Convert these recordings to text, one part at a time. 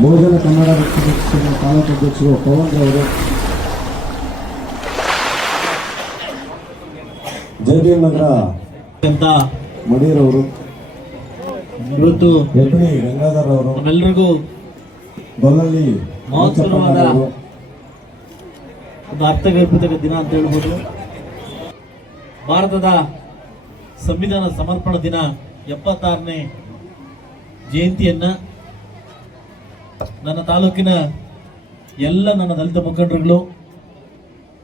ಬಹುಜನ ಕನ್ನಡ ಪಕ್ಷದ ತಾಲೂಕು ಅಧ್ಯಕ್ಷರು ಪವನ್ ಅವರು ಜಯದೇವ್ ನಗರ ಅಂತ ಮಡಿಯರ್ ಅವರು ಇವತ್ತು ಹೆಬ್ಬಿ ಗಂಗಾಧರ್ ಅವರು ಎಲ್ಲರಿಗೂ ಬೊಲ್ಲಳ್ಳಿ ಮಹೋತ್ಸವವಾದ ಅವರು ಒಂದು ಅರ್ಥಗರ್ಭಿತ ದಿನ ಅಂತ ಹೇಳ್ಬೋದು. ಭಾರತದ ಸಂವಿಧಾನ ಸಮರ್ಪಣಾ ದಿನ ಎಪ್ಪತ್ತಾರನೇ ಜಯಂತಿಯನ್ನ ನನ್ನ ತಾಲೂಕಿನ ಎಲ್ಲ ನನ್ನ ದಲಿತ ಮುಖಂಡರುಗಳು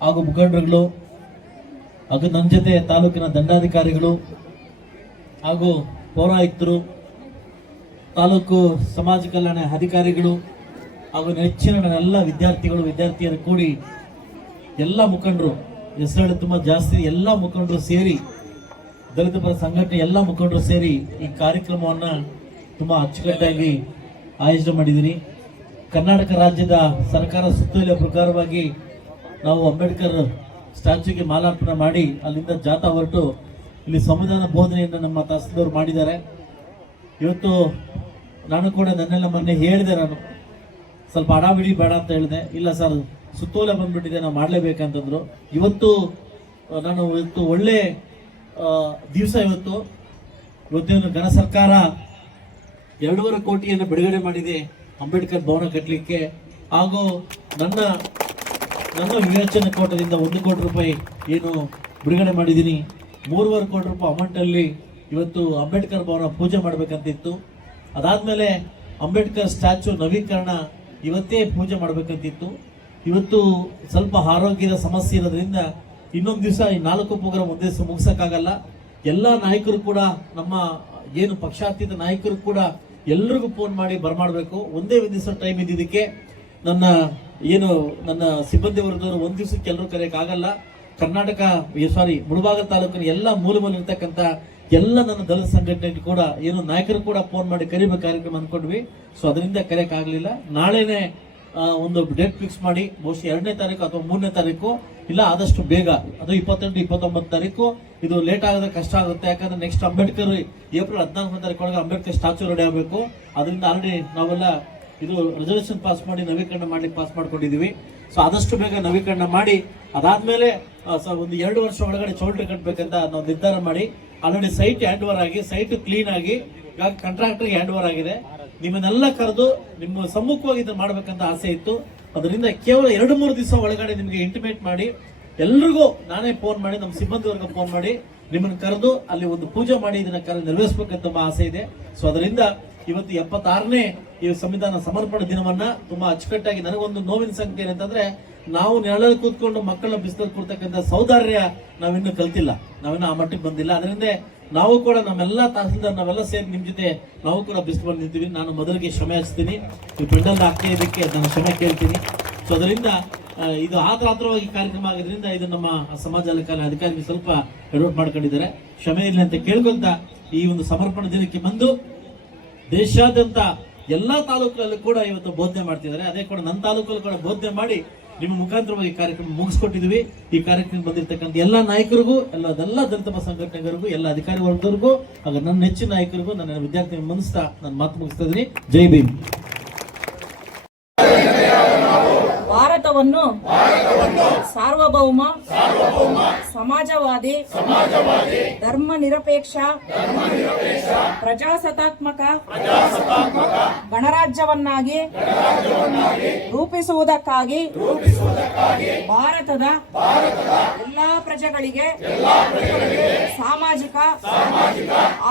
ಹಾಗೂ ಮುಖಂಡರುಗಳು ಹಾಗೂ ನನ್ನ ಜೊತೆ ತಾಲೂಕಿನ ದಂಡಾಧಿಕಾರಿಗಳು ಹಾಗೂ ಪೌರಾಯುಕ್ತರು, ತಾಲೂಕು ಸಮಾಜ ಕಲ್ಯಾಣ ಅಧಿಕಾರಿಗಳು ಹಾಗೂ ನೆಚ್ಚಿನ ನನ್ನ ಎಲ್ಲ ವಿದ್ಯಾರ್ಥಿಗಳು, ವಿದ್ಯಾರ್ಥಿಯರು ಕೂಡಿ ಎಲ್ಲ ಮುಖಂಡರು, ಹೆಸರು ತುಂಬ ಜಾಸ್ತಿ, ಎಲ್ಲ ಮುಖಂಡರು ಸೇರಿ ದಲಿತ ಪರ ಸಂಘಟನೆ ಎಲ್ಲ ಮುಖಂಡರು ಸೇರಿ ಈ ಕಾರ್ಯಕ್ರಮವನ್ನು ತುಂಬ ಅಚ್ಚುಕಟ್ಟಾಗಿ ಆಯೋಜನೆ ಮಾಡಿದ್ದೀನಿ ಕರ್ನಾಟಕ ರಾಜ್ಯದ ಸರ್ಕಾರ ಸುತ್ತೋಲೆಯ ಪ್ರಕಾರವಾಗಿ ನಾವು ಅಂಬೇಡ್ಕರ್ ಸ್ಟ್ಯಾಚ್ಯೂಗೆ ಮಾಲಾರ್ಪಣೆ ಮಾಡಿ ಅಲ್ಲಿಂದ ಜಾಥಾ ಹೊರಟು ಇಲ್ಲಿ ಸಂವಿಧಾನ ಬೋಧನೆಯನ್ನು ನಮ್ಮ ತಹಸೀಲ್ದಾರ್ ಮಾಡಿದ್ದಾರೆ. ಇವತ್ತು ನಾನು ಕೂಡ ನನ್ನೆಲ್ಲ ಮೊನ್ನೆ ಹೇಳಿದೆ ನಾನು. ಸ್ವಲ್ಪ ಅಡಾಬಿಡಿ ಬೇಡ ಅಂತ ಹೇಳಿದೆ. ಇಲ್ಲ ಸರ್, ಸುತ್ತೋಲೆ ಬಂದ್ಬಿಟ್ಟಿದೆ, ನಾವು ಮಾಡಲೇಬೇಕಂತಂದ್ರು. ಇವತ್ತು ನಾನು, ಇವತ್ತು ಒಳ್ಳೆ ದಿವಸ ಇವತ್ತು ಇವತ್ತೇನು ಘನ ಸರ್ಕಾರ ಎರಡೂವರೆ ಕೋಟಿಯನ್ನು ಬಿಡುಗಡೆ ಮಾಡಿದೆ. ಅಂಬೇಡ್ಕರ್ ಭವನ ಕಟ್ಟಲಿಕ್ಕೆ. ಹಾಗೂ ನನ್ನ ನನ್ನ ವಿವೇಚನೆ ಕೋಟದಿಂದ ಒಂದು ಕೋಟಿ ರೂಪಾಯಿ ಏನು ಬಿಡುಗಡೆ ಮಾಡಿದ್ದೀನಿ. ಮೂರುವರೆ ಕೋಟಿ ರೂಪಾಯಿ ಅಮೌಂಟಲ್ಲಿ ಇವತ್ತು ಅಂಬೇಡ್ಕರ್ ಭವನ ಪೂಜೆ ಮಾಡಬೇಕಂತಿತ್ತು. ಅದಾದಮೇಲೆ ಅಂಬೇಡ್ಕರ್ ಸ್ಟ್ಯಾಚು ನವೀಕರಣ ಇವತ್ತೇ ಪೂಜೆ ಮಾಡಬೇಕಂತಿತ್ತು. ಇವತ್ತು ಸ್ವಲ್ಪ ಆರೋಗ್ಯದ ಸಮಸ್ಯೆ ಇರೋದ್ರಿಂದ ಇನ್ನೊಂದು ದಿವಸ ಈ ನಾಲ್ಕು ಪ್ರೋಗ್ರಾಮ್ ಒಂದೇ ದಿವಸ ಮುಗಿಸೋಕ್ಕಾಗಲ್ಲ. ಎಲ್ಲ ನಾಯಕರು ಕೂಡ ನಮ್ಮ ಏನು ಪಕ್ಷಾತೀತ ನಾಯಕರು ಕೂಡ ಎಲ್ರಿಗೂ ಫೋನ್ ಮಾಡಿ ಬರಮಾಡಬೇಕು. ಒಂದೇ ಒಂದು ದಿವಸ ಟೈಮ್ ಇದ್ದಿದ್ದಕ್ಕೆ ನನ್ನ ಏನು ನನ್ನ ಸಿಬ್ಬಂದಿ ವರ್ಗದವರು ಒಂದು ದಿವಸಕ್ಕೆ ಎಲ್ಲರೂ ಕರೆಯೋಕ್ಕಾಗಲ್ಲ. ಕರ್ನಾಟಕ ಸಾರಿ ಮುಳಬಾಗ ತಾಲೂಕಿನ ಎಲ್ಲ ಮೂಲ ಮೂಲ ಇರ್ತಕ್ಕಂಥ ಎಲ್ಲ ನನ್ನ ದಲಿತ ಸಂಘಟನೆ ಕೂಡ ಏನು ನಾಯಕರು ಕೂಡ ಫೋನ್ ಮಾಡಿ ಕರಿಬೇಕು ಕಾರ್ಯಕ್ರಮ ಅನ್ಕೊಂಡ್ವಿ. ಸೊ ಅದರಿಂದ ಕರೆಯೋಕ್ಕಾಗಲಿಲ್ಲ. ನಾಳೆನೆ ಒಂದು ಡೇಟ್ ಫಿಕ್ಸ್ ಮಾಡಿ, ಬಹುಶಃ ಎರಡನೇ ತಾರೀಕು ಅಥವಾ ಮೂರನೇ ತಾರೀಕು, ಇಲ್ಲ ಆದಷ್ಟು ಬೇಗ, ಅದು ಇಪ್ಪತ್ತೆಂಟು, ಇಪ್ಪತ್ತೊಂಬತ್ತು ತಾರೀಕು, ಇದು ಲೇಟ್ ಆಗೋದ್ರೆ ಕಷ್ಟ ಆಗುತ್ತೆ. ಯಾಕಂದ್ರೆ ನೆಕ್ಸ್ಟ್ ಅಂಬೇಡ್ಕರ್, ಏಪ್ರಿಲ್ ಹದಿನಾಲ್ಕನೇ ತಾರೀಕು ಒಳಗೆ ಅಂಬೇಡ್ಕರ್ ಸ್ಟ್ಯಾಚು ರೆಡಿ ಆಗಬೇಕು. ಅದರಿಂದ ಆಲ್ರೆಡಿ ನಾವೆಲ್ಲ ಇದು ರೆಸಲ್ಯೂಷನ್ ಪಾಸ್ ಮಾಡಿ, ನವೀಕರಣ ಮಾಡ್ಲಿಕ್ಕೆ ಪಾಸ್ ಮಾಡ್ಕೊಂಡಿದೀವಿ. ಸೊ ಆದಷ್ಟು ಬೇಗ ನವೀಕರಣ ಮಾಡಿ, ಅದಾದ್ಮೇಲೆ ಒಂದು ಎರಡು ವರ್ಷ ಒಳಗಡೆ ಚೌಲ್ಟ್ರಿ ಕಟ್ಟಬೇಕಂತ ನಾವು ನಿರ್ಧಾರ ಮಾಡಿ ಆಲ್ರೆಡಿ ಸೈಟ್ ಹ್ಯಾಂಡ್ ಓವರ್ ಆಗಿ ಸೈಟ್ ಕ್ಲೀನ್ ಆಗಿ ಕಾಂಟ್ರಾಕ್ಟರ್ ಹ್ಯಾಂಡ್ ಓವರ್ ಆಗಿದೆ. ನಿಮ್ಮನ್ನೆಲ್ಲ ಕರೆದು ನಿಮ್ಮ ಸಮ್ಮುಖವಾಗಿ ಇದನ್ನು ಮಾಡಬೇಕಂತ ಆಸೆ ಇತ್ತು. ಅದರಿಂದ ಕೇವಲ ಎರಡು ಮೂರು ದಿವಸ ಒಳಗಡೆ ನಿಮಗೆ ಇಂಟಿಮೇಟ್ ಮಾಡಿ, ಎಲ್ರಿಗೂ ನಾನೇ ಫೋನ್ ಮಾಡಿ, ನಮ್ಮ ಸಿಬ್ಬಂದಿ ವರ್ಗ ಫೋನ್ ಮಾಡಿ, ನಿಮ್ಮನ್ನು ಕರೆದು ಅಲ್ಲಿ ಒಂದು ಪೂಜೆ ಮಾಡಿ ಇದನ್ನ ಕರೆ ನೆರವೇರಿಸಬೇಕಂತ ತುಂಬಾ ಆಸೆ ಇದೆ. ಸೊ ಅದರಿಂದ ಇವತ್ತು ಎಪ್ಪತ್ತಾರನೇ ಈ ಸಂವಿಧಾನ ಸಮರ್ಪಣೆ ದಿನವನ್ನ ತುಂಬಾ ಅಚ್ಚುಕಟ್ಟಾಗಿ ನನಗೊಂದು ನೋವಿನ ಸಂಖ್ಯೆ ಏನಂತಂದ್ರೆ, ನಾವು ನೆರಳಲ್ಲಿ ಕೂತ್ಕೊಂಡು ಮಕ್ಕಳ ಬಿಸಿಲಲ್ಲಿ ಕೊಡ್ತಕ್ಕಂಥ ಸೌಂದರ್ಯ ನಾವಿನ್ನೂ ಕಲ್ತಿಲ್ಲ. ನಾವಿನ್ನೂ ಆ ಮಟ್ಟಕ್ಕೆ ಬಂದಿಲ್ಲ. ಅದರಿಂದ ನಾವು ಕೂಡ ನಮ್ಮೆಲ್ಲ ತಹಸೀಲ್ದಾರ್ ನಾವೆಲ್ಲ ಸೇರಿ ನಿಮ್ಮ ಜೊತೆ ನಾವು ಕೂಡ ಬಿಸಿಲು ಬಂದು ನಿಂತೀವಿ ನಾನು ಮೊದಲಿಗೆ ಕ್ಷಮೆ ಹಚ್ತೀನಿ. ಈ ಪೆಂಡಲ್ ಆಗ್ತಾ ಇದಕ್ಕೆ ನಾನು ಕ್ಷಮೆ ಕೇಳ್ತೀನಿ. ಸೊ ಅದರಿಂದ ಇದು ಆತರಾತ್ರವಾಗಿ ಕಾರ್ಯಕ್ರಮ ಆಗೋದ್ರಿಂದ ಇದು ನಮ್ಮ ಸಮಾಜ ಅಧಿಕಾರಿ ಸ್ವಲ್ಪ ಎಡವಟ್ ಮಾಡ್ಕೊಂಡಿದ್ದಾರೆ. ಕ್ಷಮೆ ಇರಲಿ ಅಂತ ಕೇಳ್ಕೊಂತ ಈ ಒಂದು ಸಮರ್ಪಣಾ ದಿನಕ್ಕೆ ಬಂದು ದೇಶಾದ್ಯಂತ ಎಲ್ಲಾ ತಾಲೂಕುಗಳಲ್ಲೂ ಕೂಡ ಇವತ್ತು ಬೋಧನೆ ಮಾಡ್ತಿದ್ದಾರೆ. ಅದೇ ಕೂಡ ನನ್ನ ತಾಲೂಕಲ್ಲೂ ಕೂಡ ಬೋಧನೆ ಮಾಡಿ ನಿಮ್ಮ ಮುಖಾಂತರವಾಗಿ ಕಾರ್ಯಕ್ರಮ ಮುಗಿಸ್ಕೊಟ್ಟಿದ್ವಿ ಈ ಕಾರ್ಯಕ್ರಮ ಬಂದಿರತಕ್ಕಂಥ ಎಲ್ಲ ನಾಯಕರಿಗೂ, ಎಲ್ಲ ಎಲ್ಲ ದಲಿತ ಸಂಘಟನೆಗಳಿಗೂ, ಎಲ್ಲ ಅಧಿಕಾರಿ ವರ್ಗದವರಿಗೂ, ಹಾಗೂ ನನ್ನ ನೆಚ್ಚಿನ ನಾಯಕರಿಗೂ, ನನ್ನ ವಿದ್ಯಾರ್ಥಿ ಮನಸ್ತಾ ನಾನು ಮಾತು ಮುಗಿಸ್ತಾ ಇದ್ದೀನಿ. ಜೈ ಭೀಮ್. ಭಾರತವನ್ನು ಸಾರ್ವಭೌಮ ಸಮಾಜವಾದಿ ಧರ್ಮ ನಿರಪೇಕ್ಷ ಪ್ರಜಾಸತ್ತಾತ್ಮಕ ಗಣರಾಜ್ಯವನ್ನಾಗಿ ರೂಪಿಸುವುದಕ್ಕಾಗಿ ಭಾರತದ ಎಲ್ಲಾ ಪ್ರಜೆಗಳಿಗೆ ಸಾಮಾಜಿಕ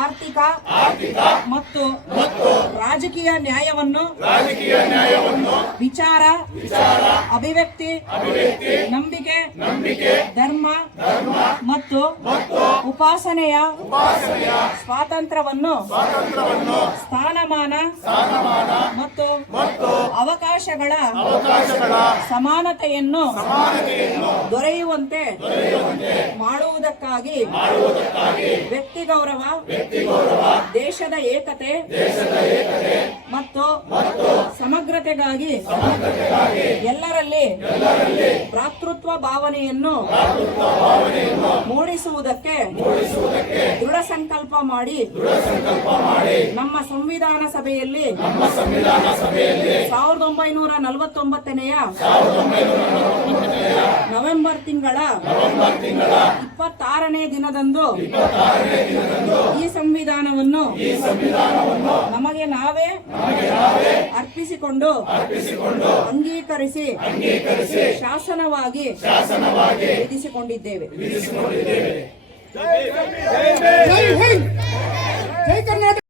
ಆರ್ಥಿಕ ಮತ್ತು ರಾಜಕೀಯ ನ್ಯಾಯವನ್ನು ವಿಚಾರ ಅಭಿವ್ಯಕ್ತಿ ನಂಬಿಕೆ ಧರ್ಮ ಮತ್ತು ಉಪಾಸನೆಯ ಸ್ವಾತಂತ್ರ್ಯವನ್ನು ಸ್ಥಾನಮಾನ ಮತ್ತು ಅವಕಾಶಗಳ ಸಮಾನತೆಯನ್ನು ದೊರೆಯುವಂತೆ ಮಾಡುವುದಕ್ಕಾಗಿ. ವ್ಯಕ್ತಿ ಗೌರವ ದೇಶದ ಏಕತೆ. ಮತ್ತು ಸಮಗ್ರತೆಗಾಗಿ. ಎಲ್ಲರಲ್ಲಿ ಭ್ರಾತೃತ್ವ ಭಾವನೆಯನ್ನು ಮೂಡಿಸುವುದಕ್ಕೆ ದೃಢ ಸಂಕಲ್ಪ ಮಾಡಿ. ನಮ್ಮ ಸಂವಿಧಾನ ಸಭೆಯಲ್ಲಿ ಸಾವಿರದ ಒಂಬೈನೂರ ನಲವತ್ತೊಂಬತ್ತನೆಯ ನವೆಂಬರ್ ತಿಂಗಳ ಇಪ್ಪತ್ತಾರನೇ ದಿನದಂದು ಈ ಸಂವಿಧಾನವನ್ನು ನಮಗೆ ನಾವೇ ಅರ್ಪಿಸಿಕೊಂಡು ಅಂಗೀಕರಿಸಿ ಶಾಸನವಾಗಿ ವಿಧಿಸಿಕೊಂಡಿದ್ದೇವೆ. ಜೈ ಹಿಂದ್. ಜೈ ಕರ್ನಾಟಕ.